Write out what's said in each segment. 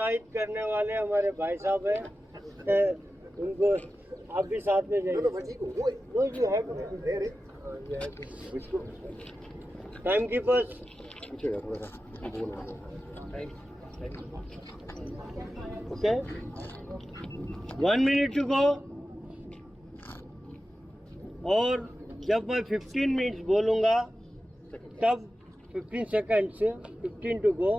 प्रोत्साहित करने वाले हमारे भाई साहब हैं उनको आप भी साथ में जाइए time keepers okay one minute to go और जब मैं फिफ्टीन मिनट्स बोलूंगा तब fifteen seconds fifteen to go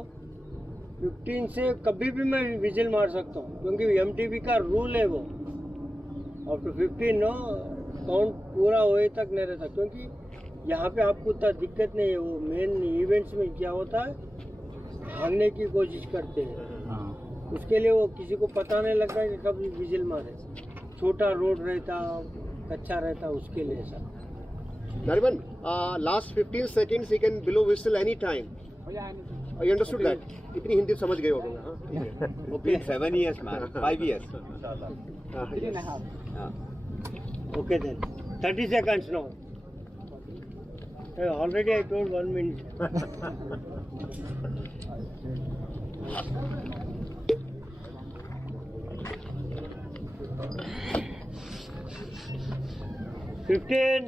fifteen से कभी भी मैं विजिल मार सकता हूँ क्योंकि एम का रूल है वो और तो फिफ्टीन नो काउंट पूरा होए तक नहीं रहता क्योंकि यहाँ पे आपको उतना दिक्कत नहीं है वो मेन इवेंट्स में क्या होता है भागने की कोशिश करते हैं हाँ। उसके लिए वो किसी को पता नहीं लगता है कि कब विजिल मारे छोटा रोड रहता कच्चा रहता उसके लिए sir Nariman last fifteen second you can blow whistle any time इतनी हिंदी समझ गए okay seven years man five years okay then thirty seconds no already I told one minute Fifteen.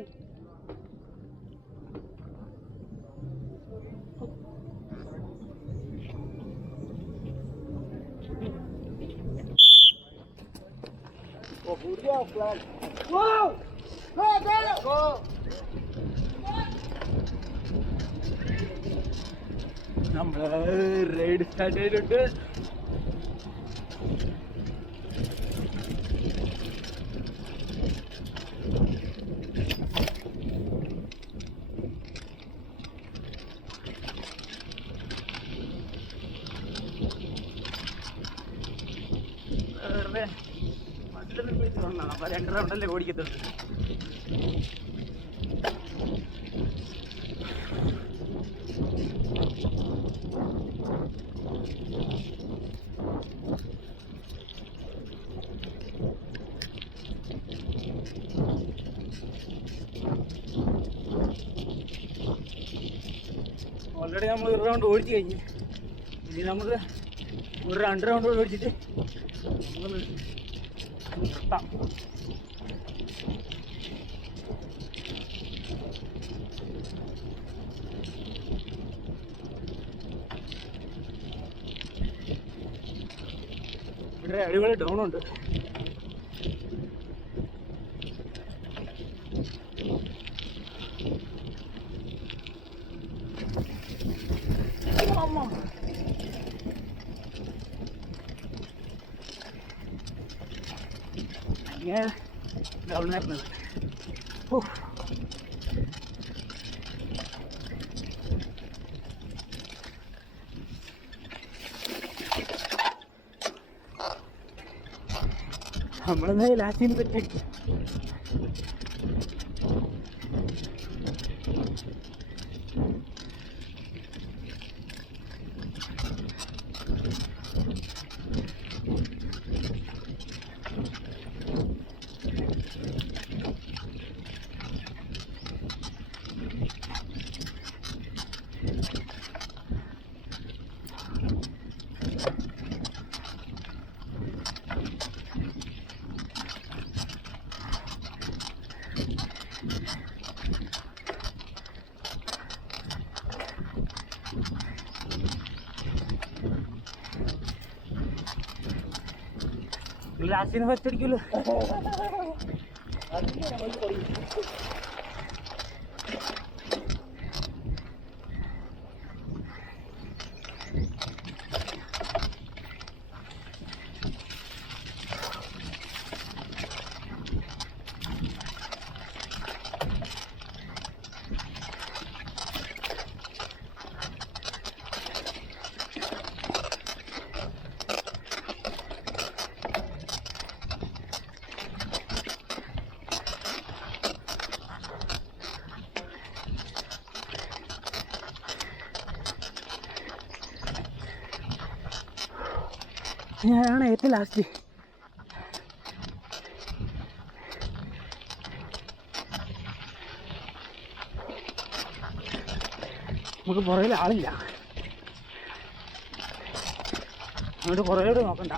Go, flag. Whoa! Go, go! Go! നമ്മൾ ride start ചെയ്തിട്ടുണ്ട് റൗണ്ടിലാണ് അപ്പോൾ രണ്ട് റൗണ്ടല്ലേ ഓടിക്കത്തുള്ളൂ already നമ്മൾ ഒരു റൗണ്ട് ഓടിച്ചു കഴിഞ്ഞു ഇനി നമുക്ക് ഒരു രണ്ട് റൗണ്ട് ഓടിച്ചിട്ട് നമ്മൾ ഇഷ്ടം ഇവിടെ അടിപൊളി ഡൗൺ ഉണ്ട് ഞാൻ ഗവർണറിനത് നമ്മളെന്നാൽ ലാസ്റ്റിന് പറ്റി फड किलो ഞാനാണ് ഏറ്റവും ലാസ്റ്റ് നമുക്ക് പുറകിൽ ആളില്ല അങ്ങോട്ട് പുറകിലോട്ട് നോക്കണ്ട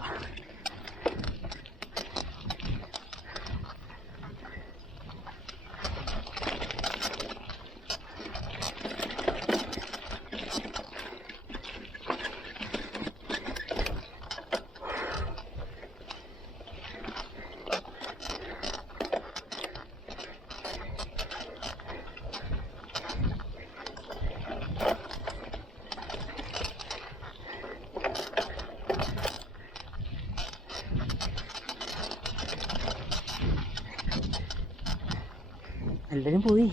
എല്ലാവരും പോയി